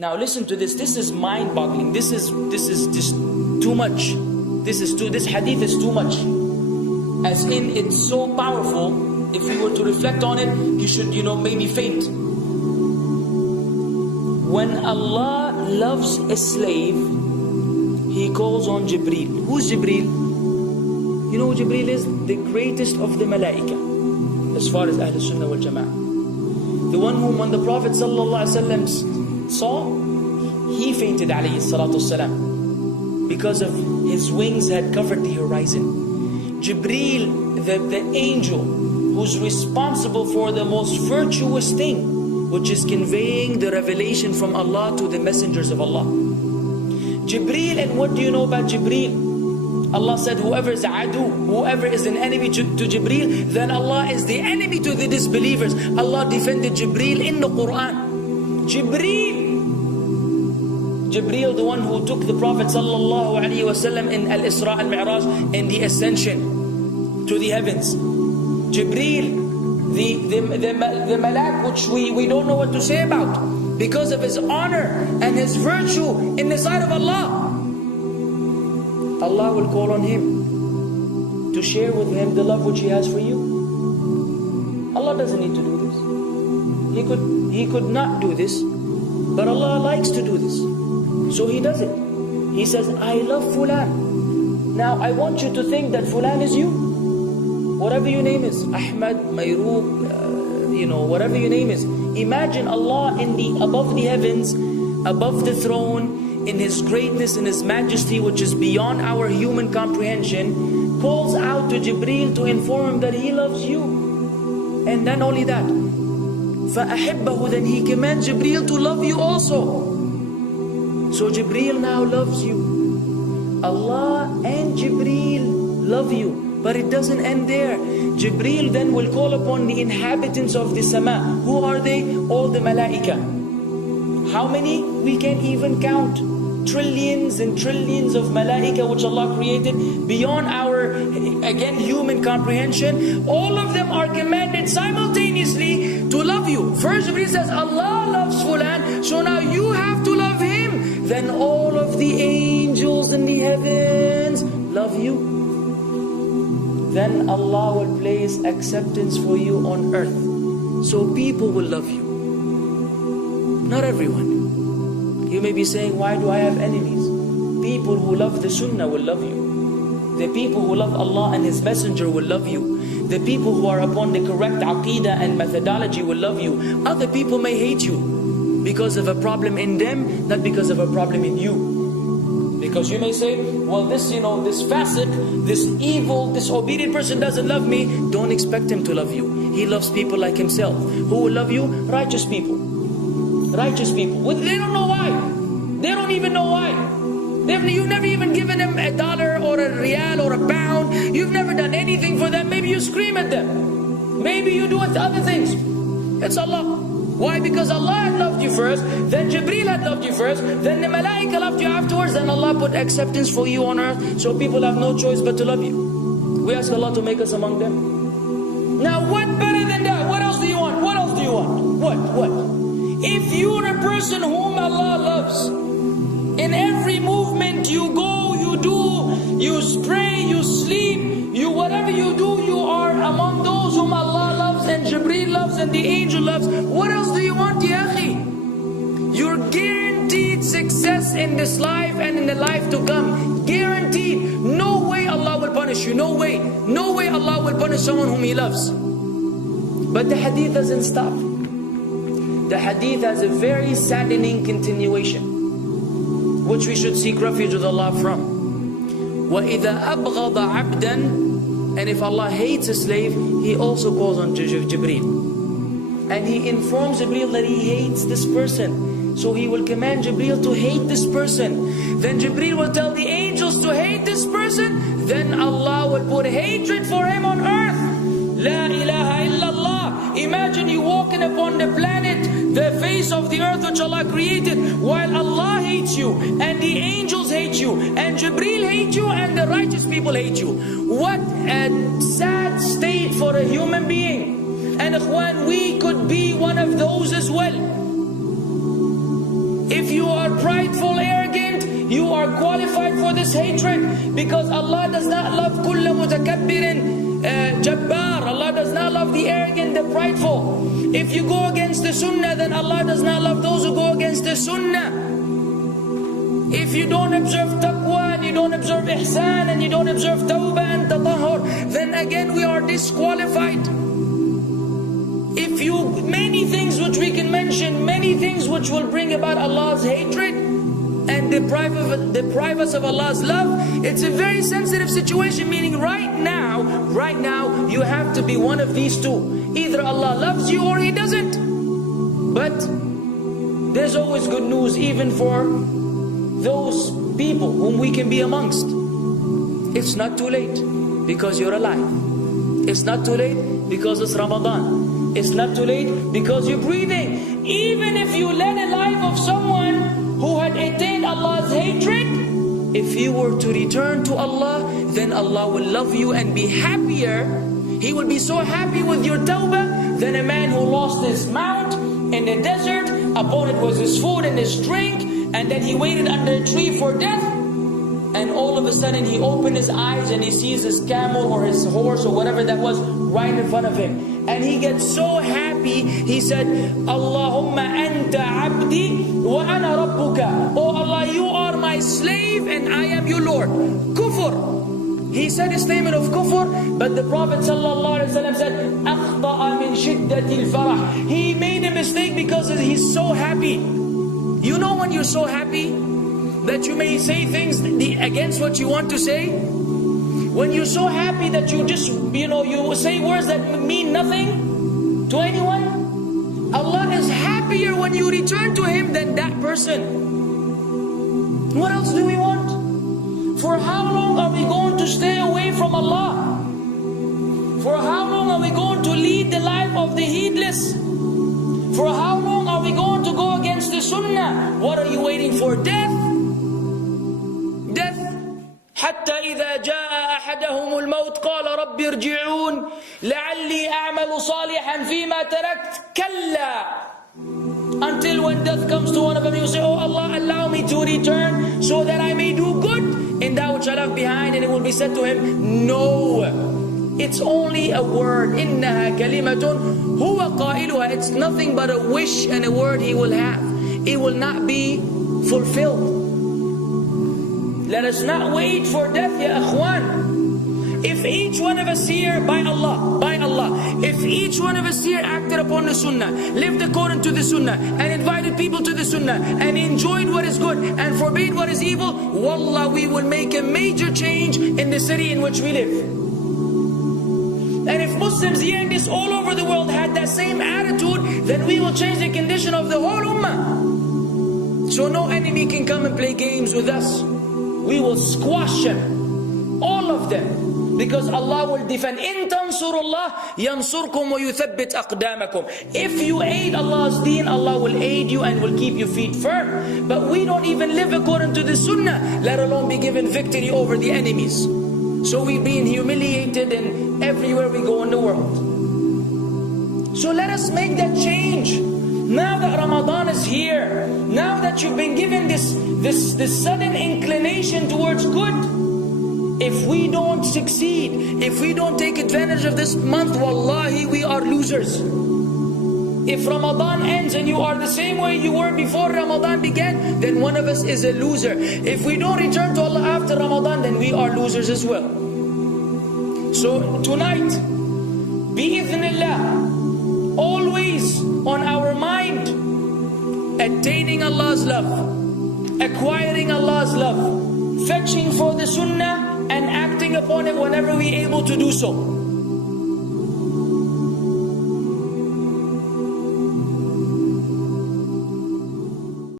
Now listen to this. This is mind-boggling. This is just too much. This hadith is too much. As in, it's so powerful. If we were to reflect on it, you should, maybe faint. When Allah loves a slave, He calls on Jibreel. Who's Jibreel? You know who Jibreel is? The greatest of the malaika, as far as Ahl Sunnah wal Jama'ah. The one whom when the Prophet ﷺ saw, he fainted alayhi salatu wasalam, because of his wings had covered the horizon. Jibreel, the angel who's responsible for the most virtuous thing, which is conveying the revelation from Allah to the messengers of Allah. Jibreel, and what do you know about Jibreel? Allah said, whoever is adu, whoever is an enemy to Jibreel, then Allah is the enemy to the disbelievers. Allah defended Jibreel in the Quran. Jibreel, the one who took the Prophet ﷺ in Al-Isra al-Mi'raj, in the ascension to the heavens. Jibreel, the malak, which we don't know what to say about, because of his honor and his virtue in the sight of Allah. Allah will call on him to share with him the love which He has for you. Allah doesn't need to do this. He could not do this, but Allah likes to do this, so He does it. He says, I love Fulan. Now I want you to think that Fulan is you. Whatever your name is, Ahmad, Mayrook, whatever your name is. Imagine Allah above the heavens, above the throne, in His greatness and His majesty, which is beyond our human comprehension, calls out to Jibreel to inform him that He loves you. And then only that, فَأَحِبَّهُ, then He commands Jibreel to love you also. So Jibreel now loves you. Allah and Jibreel love you. But it doesn't end there. Jibreel then will call upon the inhabitants of the sama. Who are they? All the malaika. How many? We can't even count. Trillions and trillions of malaika which Allah created beyond our, again, human comprehension. All of them are commanded simultaneously to love you. First Jibreel says, Allah loves Fulan, so now you have to love him. Then all of the angels in the heavens love you. Then Allah will place acceptance for you on earth. So people will love you. Not everyone. You may be saying, why do I have enemies? People who love the Sunnah will love you. The people who love Allah and His Messenger will love you. The people who are upon the correct aqidah and methodology will love you. Other people may hate you because of a problem in them, not because of a problem in you. Because you may say, well, this fasiq, this evil, disobedient person doesn't love me. Don't expect him to love you. He loves people like himself. Who will love you? Righteous people. Righteous people. Well, they don't know why. They don't even know why. You've never even given them $1 or a riyal or a pound. You've never done anything for them. Maybe you scream at them. Maybe you do other things. It's Allah. Why? Because Allah had loved you first, then Jibreel had loved you first, then the malaika loved you afterwards, then Allah put acceptance for you on earth, so people have no choice but to love you. We ask Allah to make us among them. Now what better than that? What else do you want? What else do you want? What? If you're a person whom Allah loves, in every movement you go, you do, you spray, you sleep, whatever you do, you are among those whom Allah loves and Jibreel loves and the angel loves. What else do you want, ya akhi? You're guaranteed success in this life and in the life to come. Guaranteed. No way Allah will punish you. No way. No way Allah will punish someone whom He loves. But the hadith doesn't stop. The hadith has a very saddening continuation, which we should seek refuge with Allah from. وَإِذَا أَبْغَضَ عَبْدًا, and if Allah hates a slave, He also calls on Jibreel. And He informs Jibreel that He hates this person. So He will command Jibreel to hate this person. Then Jibreel will tell the angels to hate this person. Then Allah will put hatred for him on earth. La ilaha illallah. Imagine you walking upon the planet, the face of the earth which Allah created, while Allah hates you, and the angels hate you, and Jibreel hates you, and the righteous people hate you. What a sad state for a human being. And ikhwan, we could be one of those as well. If If you are prideful, arrogant, you are qualified for this hatred, because Allah does not love kulla mutakabbirin jabbar. Allah does not love the arrogant, the prideful. If you go against the sunnah, then Allah does not love those who go against the sunnah. If you don't observe taqwa, and you don't observe ihsan, and you don't observe tawbah and tatahur, then again we are disqualified. If you, many things which we can mention, many things which will bring about Allah's hatred and deprive us of Allah's love. It's a very sensitive situation, meaning right now you have to be one of these two. Either Allah loves you or He doesn't. But there's always good news, even for those people whom we can be amongst. It's not too late because you're alive. It's not too late because it's Ramadan. It's not too late because you're breathing. Even if you led a life of someone who had attained Allah's hatred, if you were to return to Allah, then Allah will love you and be happier. He will be so happy with your tawbah than a man who lost his mount in the desert. Upon it was his food and his drink, and then he waited under a tree for death, and all of a sudden he opened his eyes and he sees his camel or his horse or whatever that was right in front of him, and he gets so happy. He said, Allahumma anta abdi wa ana rabbuka. Oh Allah, you are my slave and I am your Lord. Kufr. He said a statement of kufr, but the Prophet ﷺ said, أَخْطَأَ مِنْ شِدَّةِ الْفَرَحِ. He made a mistake because he's so happy. You know when you're so happy that you may say things against what you want to say? When you're so happy that you just, you say words that mean nothing to anyone? Allah is happier when you return to Him than that person. What else do we want? For how long are we going to stay away from Allah? For how long are we going to lead the life of the heedless? For how long are we going to go against the sunnah? What are you waiting for? Death? Death. حتى إذا جاء أحدهم الموت قال رب ارجعون لعلي أعمل صالحا فيما تركت كلا. Until when death comes to one of them, you say, oh Allah, allow me to return so that I may do good in that which I left behind. And it will be said to him, no, it's only a word. إِنَّهَا كَلِمَةٌ هُوَ قَائِلُهَا. It's nothing but a wish and a word he will have. It will not be fulfilled. Let us not wait for death, ya akhwan. If each one of us here, by Allah, if each one of us here acted upon the sunnah, lived according to the sunnah, and invited people to the sunnah, and enjoyed what is good, and forbade what is evil, wallah, we will make a major change in the city in which we live. And if Muslims hearing this all over the world had that same attitude, then we will change the condition of the whole ummah. So no enemy can come and play games with us. We will squash them, all of them. Because Allah will defend. إِن تَنْصُرُ اللَّهِ يَنْصُرْكُمْ وَيُثَبِّتْ أَقْدَامَكُمْ. If you aid Allah's deen, Allah will aid you and will keep your feet firm. But we don't even live according to the sunnah, let alone be given victory over the enemies. So we're being humiliated in everywhere we go in the world. So let us make that change. Now that Ramadan is here, now that you've been given this sudden inclination towards good, if we don't succeed, if we don't take advantage of this month, wallahi, we are losers. If Ramadan ends and you are the same way you were before Ramadan began, then one of us is a loser. If we don't return to Allah after Ramadan, then we are losers as well. So tonight, bi'idhnillah, always on our mind, attaining Allah's love, acquiring Allah's love, fetching for the sunnah, and acting upon it whenever we're able to do so.